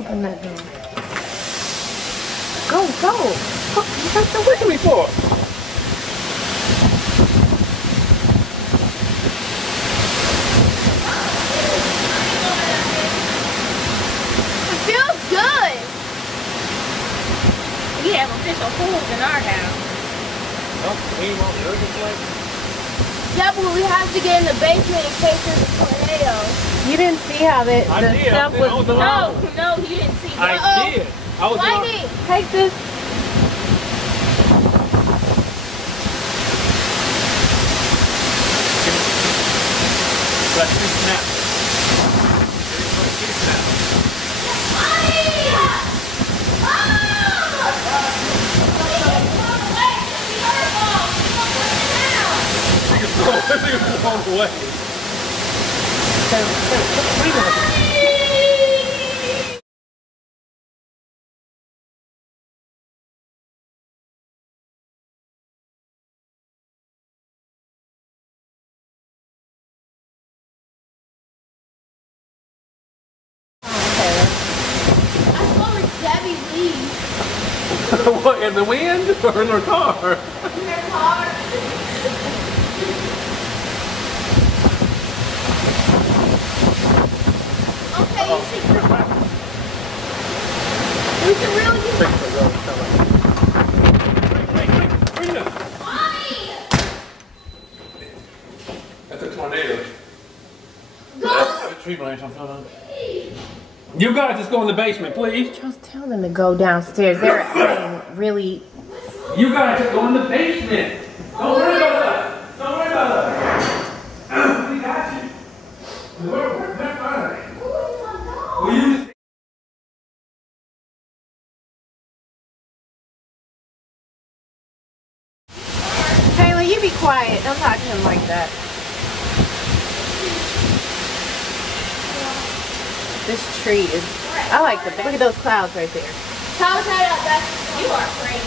Open that door. Go, go. What you waiting me for? It feels good. We have official pools in our house. Oh, we won't do this way. Yeah, but we have to get in the basement in case there's a tornado. You didn't see how the did. stuff I was was below. No, you didn't see. I did. I was Lightning. Take this. Let's do snap. Wrong way. I saw Miss Debbie leave. What, in the wind or in her car? In her car. Okay, you should. We can really get. Mommy! That's a tornado. Go! Tree branch I'm filling. You guys just go in the basement, please. Just tell them to go downstairs. They're acting really. You guys just go in the basement. Don't worry about us. Don't worry about us. We got you. We're fine. Will you just... Taylor, you be quiet. Don't talk to him like that. This tree is. I like the. Look at those clouds right there. Tell us how that's. You are afraid.